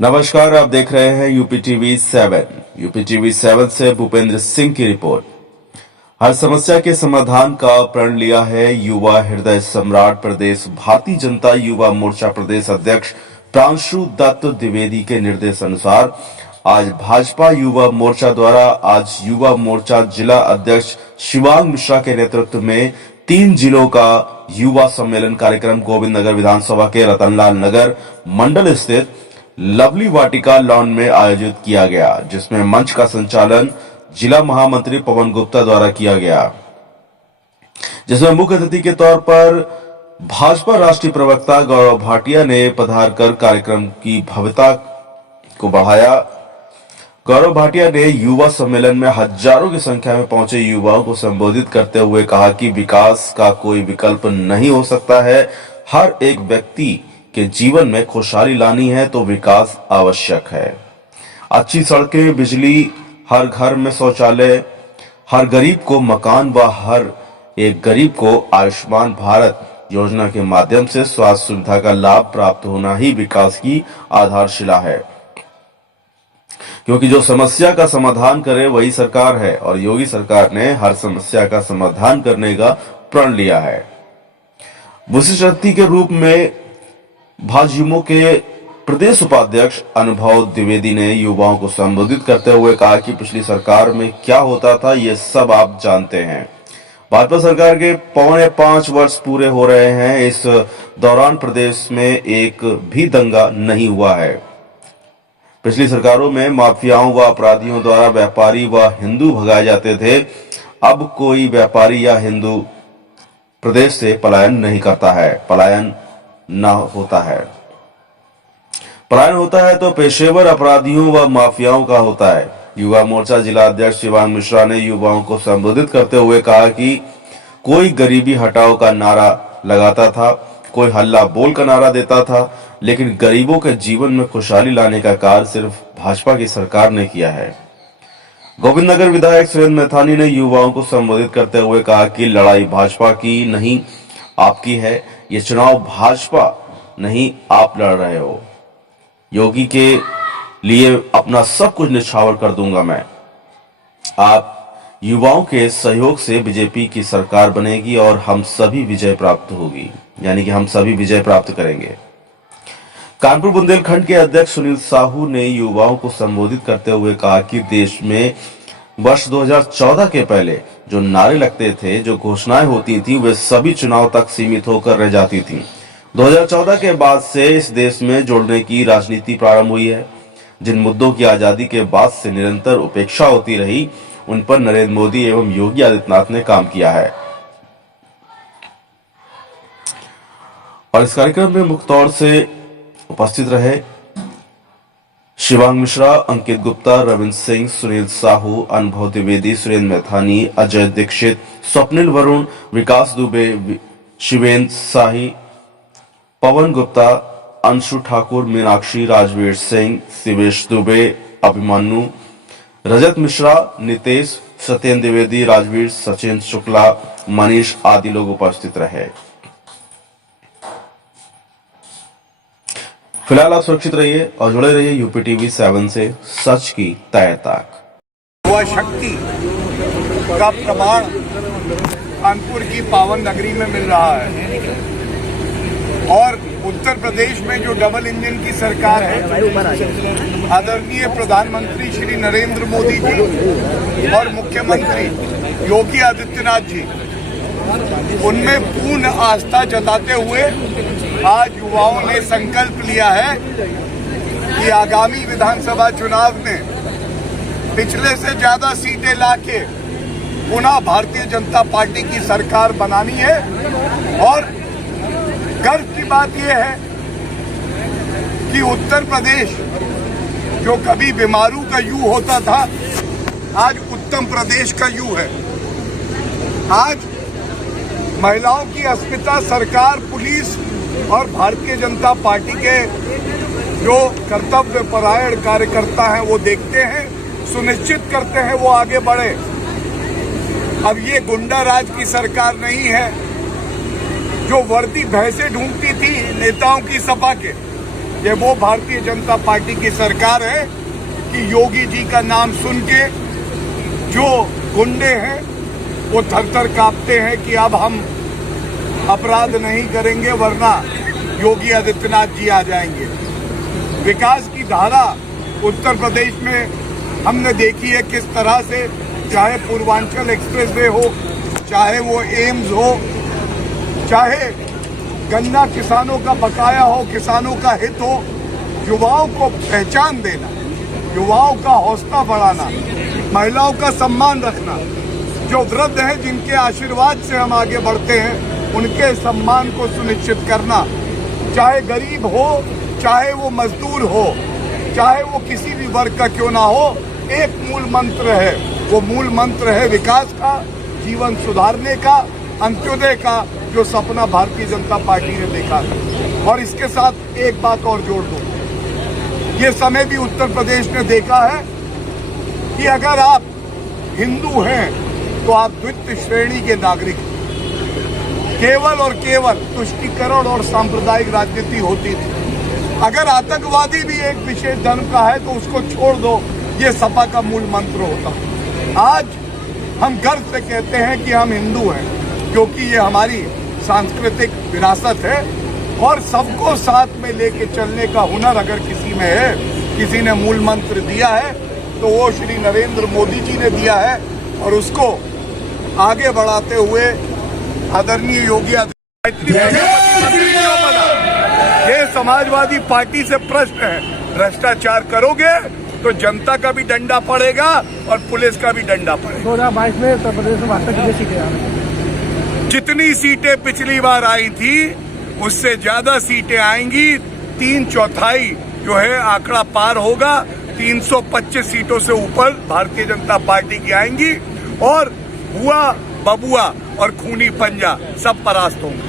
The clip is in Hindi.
नमस्कार, आप देख रहे हैं यूपी टीवी 7 से भूपेंद्र सिंह की रिपोर्ट। हर समस्या के समाधान का प्रण लिया है युवा हृदय सम्राट प्रदेश भारतीय जनता युवा मोर्चा प्रदेश अध्यक्ष प्रांशु दत्त द्विवेदी के निर्देश अनुसार आज भाजपा युवा मोर्चा द्वारा आज युवा मोर्चा जिला अध्यक्ष शिवांग मिश्रा के नेतृत्व में 3 जिलों का युवा सम्मेलन कार्यक्रम गोविंद नगर विधानसभा के रतनलाल नगर मंडल स्थित लवली वाटिका लॉन में आयोजित किया गया, जिसमें मंच का संचालन जिला महामंत्री पवन गुप्ता द्वारा किया गया, जिसमें मुख्य अतिथि के तौर पर भाजपा राष्ट्रीय प्रवक्ता गौरव भाटिया ने पधार कर कार्यक्रम की भव्यता को बढ़ाया। गौरव भाटिया ने युवा सम्मेलन में हजारों की संख्या में पहुंचे युवाओं को संबोधित करते हुए कहा कि विकास का कोई विकल्प नहीं हो सकता है। हर एक व्यक्ति के जीवन में खुशहाली लानी है तो विकास आवश्यक है। अच्छी सड़कें, बिजली, हर घर में शौचालय, हर गरीब को मकान व हर एक गरीब को आयुष्मान भारत योजना के माध्यम से स्वास्थ्य सुविधा का लाभ प्राप्त होना ही विकास की आधारशिला है, क्योंकि जो समस्या का समाधान करे वही सरकार है और योगी सरकार ने हर समस्या का समाधान करने का प्रण लिया है। विशिष्ट अतिथि के रूप में भाजयुमो के प्रदेश उपाध्यक्ष अनुभव द्विवेदी ने युवाओं को संबोधित करते हुए कहा कि पिछली सरकार में क्या होता था ये सब आप जानते हैं। भाजपा सरकार के 5.25 वर्ष पूरे हो रहे हैं। इस दौरान प्रदेश में एक भी दंगा नहीं हुआ है। पिछली सरकारों में माफियाओं व अपराधियों द्वारा व्यापारी व हिंदू भगाए जाते थे। अब कोई व्यापारी या हिंदू प्रदेश से पलायन नहीं करता है। पलायन होता है तो पेशेवर अपराधियों व माफियाओं का होता है। युवा मोर्चा जिला अध्यक्ष शिवांग मिश्रा ने युवाओं को संबोधित करते हुए कहा कि कोई गरीबी हटाओ का नारा लगाता था, कोई हल्ला बोल का नारा देता था, लेकिन गरीबों के जीवन में खुशहाली लाने का कार्य सिर्फ भाजपा की सरकार ने किया है। गोविंद नगर विधायक सुरेंद्र मैथानी ने युवाओं को संबोधित करते हुए कहा कि लड़ाई भाजपा की नहीं आपकी है। ये चुनाव भाजपा नहीं आप लड़ रहे हो। योगी के लिए अपना सब कुछ निछावर कर दूंगा मैं। आप युवाओं के सहयोग से बीजेपी की सरकार बनेगी और हम सभी विजय प्राप्त होगी, यानी कि हम सभी विजय प्राप्त करेंगे। कानपुर बुंदेलखंड के अध्यक्ष सुनील साहू ने युवाओं को संबोधित करते हुए कहा कि देश में वर्ष 2014 के पहले जो नारे लगते थे, जो घोषणाएं होती थी, वे सभी चुनाव तक सीमित होकर रह जाती थी। 2014 के बाद से इस देश में जोड़ने की राजनीति प्रारंभ हुई है। जिन मुद्दों की आजादी के बाद से निरंतर उपेक्षा होती रही, उन पर नरेंद्र मोदी एवं योगी आदित्यनाथ ने काम किया है। और इस कार्यक्रम में मुख्य तौर से उपस्थित रहे शिवांग मिश्रा, अंकित गुप्ता, रविंद्र सिंह, सुनील साहू, अनुभव द्विवेदी, सुरेंद्र मैथानी, अजय दीक्षित, स्वप्निल वरुण, विकास दुबे, शिवेंद्र शाही, पवन गुप्ता, अंशु ठाकुर, मीनाक्षी, राजवीर सिंह, शिवेश दुबे, अभिमन्यु, रजत मिश्रा, नितेश, सत्येंद्र द्विवेदी, राजवीर, सचिन शुक्ला, मनीष आदि लोग उपस्थित रहे। फिलहाल आप सुरक्षित रहिए और जुड़े रहिए यूपी-टीवी 7 से सच की तय तक। युवा शक्ति का प्रमाण कानपुर की पावन नगरी में मिल रहा है और उत्तर प्रदेश में जो डबल इंजन की सरकार है, आदरणीय प्रधानमंत्री श्री नरेंद्र मोदी जी और मुख्यमंत्री योगी आदित्यनाथ जी, उनमें पूर्ण आस्था जताते हुए आज युवाओं ने संकल्प लिया है कि आगामी विधानसभा चुनाव में पिछले से ज्यादा सीटें लाके पुनः भारतीय जनता पार्टी की सरकार बनानी है। और गर्व की बात यह है कि उत्तर प्रदेश जो कभी बीमारू का यू होता था, आज उत्तम प्रदेश का यू है। आज महिलाओं की अस्मिता सरकार, पुलिस और भारतीय जनता पार्टी के जो कर्तव्य परायण कार्यकर्ता हैं वो देखते हैं, सुनिश्चित करते हैं वो आगे बढ़े। अब ये गुंडा राज की सरकार नहीं है जो वर्दी भैंसे ढूंढती थी नेताओं की सपा के। ये वो भारतीय जनता पार्टी की सरकार है कि योगी जी का नाम सुन के जो गुंडे हैं वो थर-थर कांपते हैं कि अब हम अपराध नहीं करेंगे वरना योगी आदित्यनाथ जी आ जाएंगे। विकास की धारा उत्तर प्रदेश में हमने देखी है किस तरह से, चाहे पूर्वांचल एक्सप्रेसवे हो, चाहे वो एम्स हो, चाहे गन्ना किसानों का बकाया हो, किसानों का हित हो, युवाओं को पहचान देना, युवाओं का हौसला बढ़ाना, महिलाओं का सम्मान रखना, जो वृद्ध हैं जिनके आशीर्वाद से हम आगे बढ़ते हैं उनके सम्मान को सुनिश्चित करना, चाहे गरीब हो, चाहे वो मजदूर हो, चाहे वो किसी भी वर्ग का क्यों ना हो, एक मूल मंत्र है, वो मूल मंत्र है विकास का, जीवन सुधारने का, अंत्योदय का, जो सपना भारतीय जनता पार्टी ने देखा था। और इसके साथ एक बात और जोड़ दूं, ये समय भी उत्तर प्रदेश ने देखा है कि अगर आप हिंदू हैं तो आप द्वितीय श्रेणी के नागरिक हैं। केवल और केवल तुष्टीकरण और सांप्रदायिक राजनीति होती थी। अगर आतंकवादी भी एक विशेष धर्म का है तो उसको छोड़ दो, ये सपा का मूल मंत्र होता। आज हम गर्व से कहते हैं कि हम हिंदू हैं, क्योंकि ये हमारी सांस्कृतिक विरासत है और सबको साथ में लेके चलने का हुनर अगर किसी में है, किसी ने मूल मंत्र दिया है तो वो श्री नरेंद्र मोदी जी ने दिया है और उसको आगे बढ़ाते हुए आदरणीय योगी आदित्यनाथ ये समाजवादी पार्टी से प्रश्न है, भ्रष्टाचार करोगे तो जनता का भी डंडा पड़ेगा और पुलिस का भी डंडा पड़ेगा। 2022 में उत्तर प्रदेश में 72 सीटें आ रही, जितनी सीटें पिछली बार आई थी उससे ज्यादा सीटें आएंगी। 3/4 जो है आंकड़ा पार होगा, 325 सीटों से ऊपर भारतीय जनता पार्टी की आएंगी और हुआ बबुआ और खूनी पंजा सब परास्त होंगे।